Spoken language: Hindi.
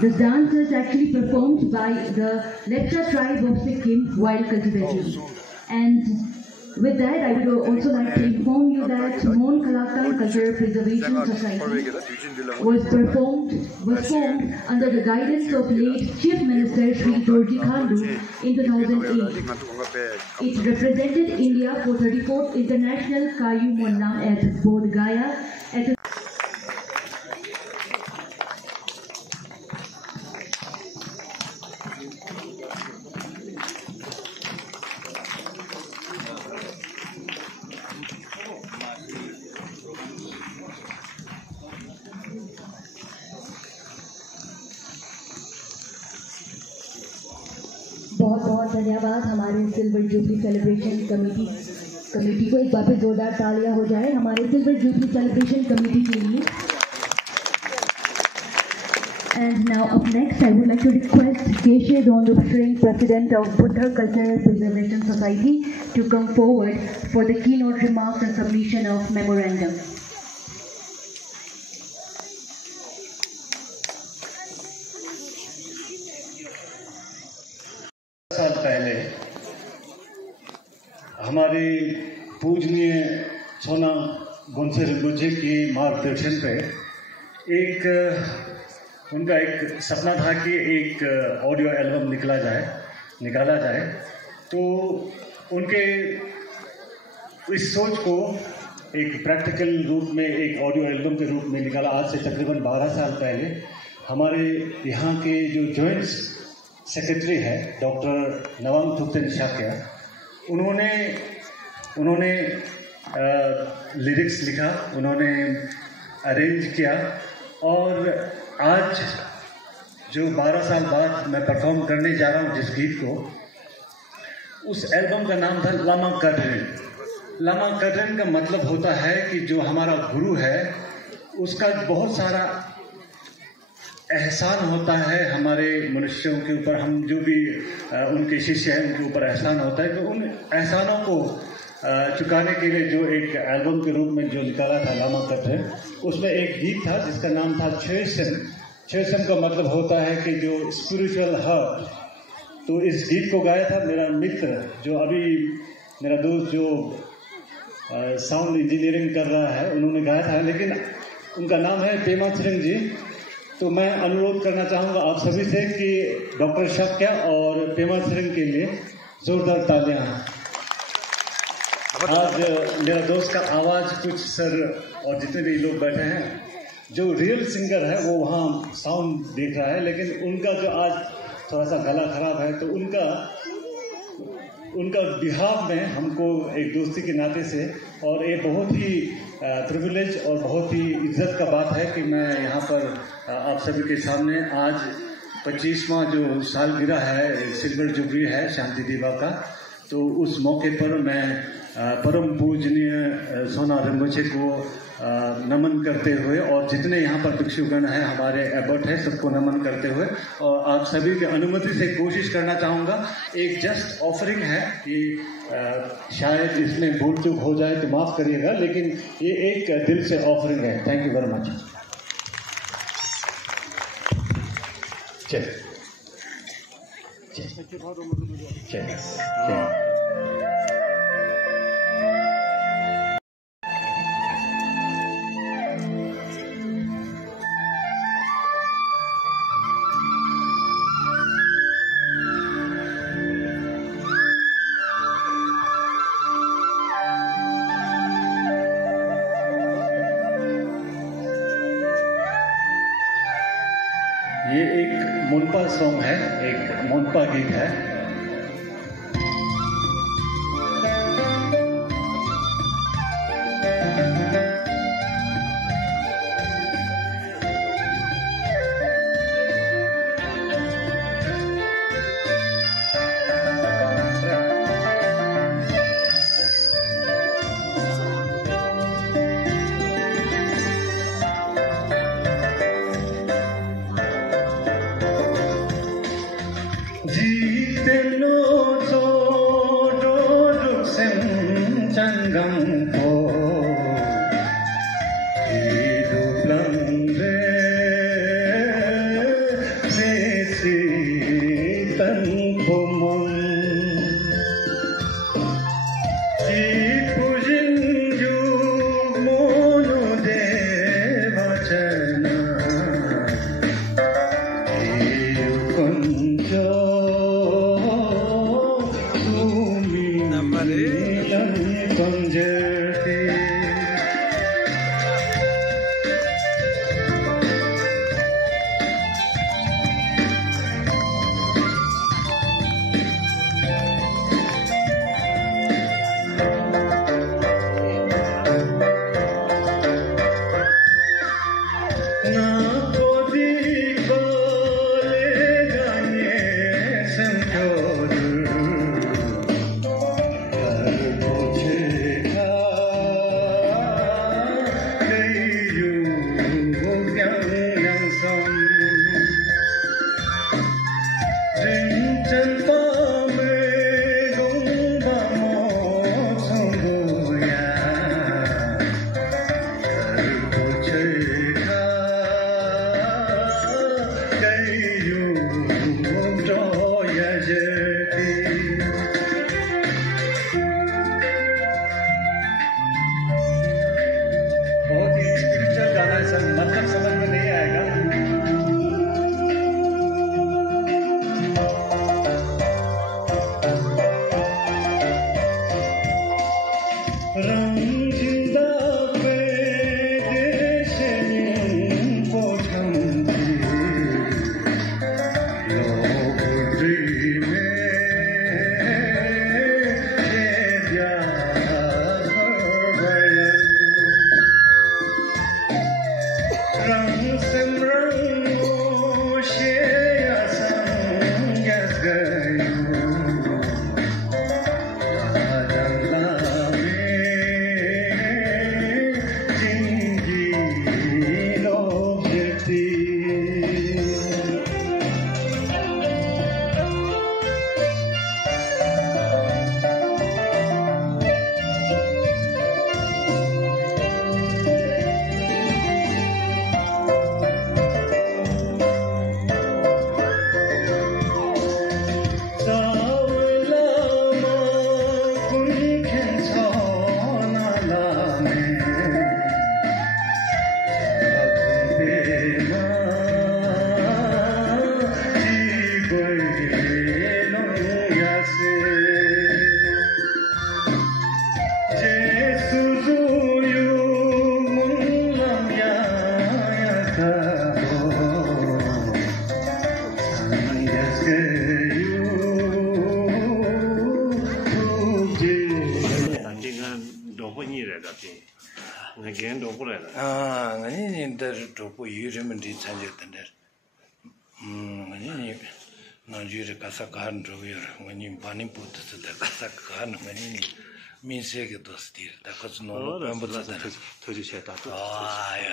The dance is actually performed by the Lepcha tribe of Sikkim while cultivating. And with that, I would also like to inform you that Mon Kalaktan Cultural Preservation Society was formed under the guidance of late Chief Minister Sri Dorji Khandu in 2008. It represented India for 34th International Kayu Monnam at Bodh Gaya at a बहुत बहुत धन्यवाद हमारे सिल्वर जुबली सेलिब्रेशन कमेटी को। एक बार फिर जोरदार तालियां हो जाए हमारे सिल्वर जुबली सेलिब्रेशन कमेटी के लिए। And now up next, I would like to request Keshe Dondupshring, President of Buddha Cultural Preservation Society, to come forward for the keynote remarks and submission of memorandum. साल पहले हमारी पूजनीय सोना गोंसे रिंपोचे की मार्गदर्शन पे उनका एक सपना था कि एक ऑडियो एल्बम निकाला जाए। तो उनके इस सोच को एक प्रैक्टिकल रूप में एक ऑडियो एल्बम के रूप में निकाला। आज से तकरीबन 12 साल पहले हमारे यहाँ के जो जॉइंट सेक्रेटरी है डॉक्टर नवांग थुप्तेन शाक्या, उन्होंने लिरिक्स लिखा, उन्होंने अरेंज किया और आज जो 12 साल बाद मैं परफॉर्म करने जा रहा हूँ जिस गीत को, उस एल्बम का नाम था लामा कड्रेन। लामा कड्रेन का मतलब होता है कि जो हमारा गुरु है उसका बहुत सारा एहसान होता है हमारे मनुष्यों के ऊपर, हम जो भी उनके शिष्य हैं उनके ऊपर एहसान होता है। तो उन एहसानों को चुकाने के लिए जो एक एल्बम के रूप में जो निकाला था लामा कड्रेन, उसमें एक गीत था जिसका नाम था छेसन। छेसन का मतलब होता है कि जो स्पिरिचुअल हर्ट। तो इस गीत को गाया था मेरा मित्र, जो अभी मेरा दोस्त जो साउंड इंजीनियरिंग कर रहा है, उन्होंने गाया था, लेकिन उनका नाम है पेमा थ्रिंग जी। तो मैं अनुरोध करना चाहूँगा आप सभी से कि डॉक्टर शाक्या और पेमा थ्रिंग के लिए जोरदार तालियां। आज मेरा दोस्त का आवाज़ कुछ सर और जितने भी लोग बैठे हैं, जो रियल सिंगर है वो वहाँ साउंड देख रहा है, लेकिन उनका जो आज थोड़ा सा गला खराब है, तो उनका बिहाफ में हमको एक दोस्ती के नाते से, और ये बहुत ही प्रिविलेज और बहुत ही इज्जत का बात है कि मैं यहाँ पर आप सभी के सामने आज 25वां जो सालगिरह है, सिल्वर जुबली है शांति दीवा का, तो उस मौके पर मैं परम पूजनीय सोना रिंपोचे को नमन करते हुए और जितने यहाँ पर भिक्षुगण हैं हमारे एबर्ट है सबको नमन करते हुए, और आप सभी की अनुमति से कोशिश करना चाहूँगा, एक जस्ट ऑफरिंग है कि शायद इसमें भूल चूक हो जाए तो माफ़ करिएगा, लेकिन ये एक दिल से ऑफरिंग है। Thank you very much. चल ये एक मोनपा सॉन्ग है, एक मोनपा गीत है। जीते 多年来的对，我跟多过来了。啊，我人在这不有什么的参加的呢？我人那就是卡萨卡人这个，我人把你不得是的卡萨卡人，我人民生个都是的，但可是弄了办不着的。头就先打。哎呀。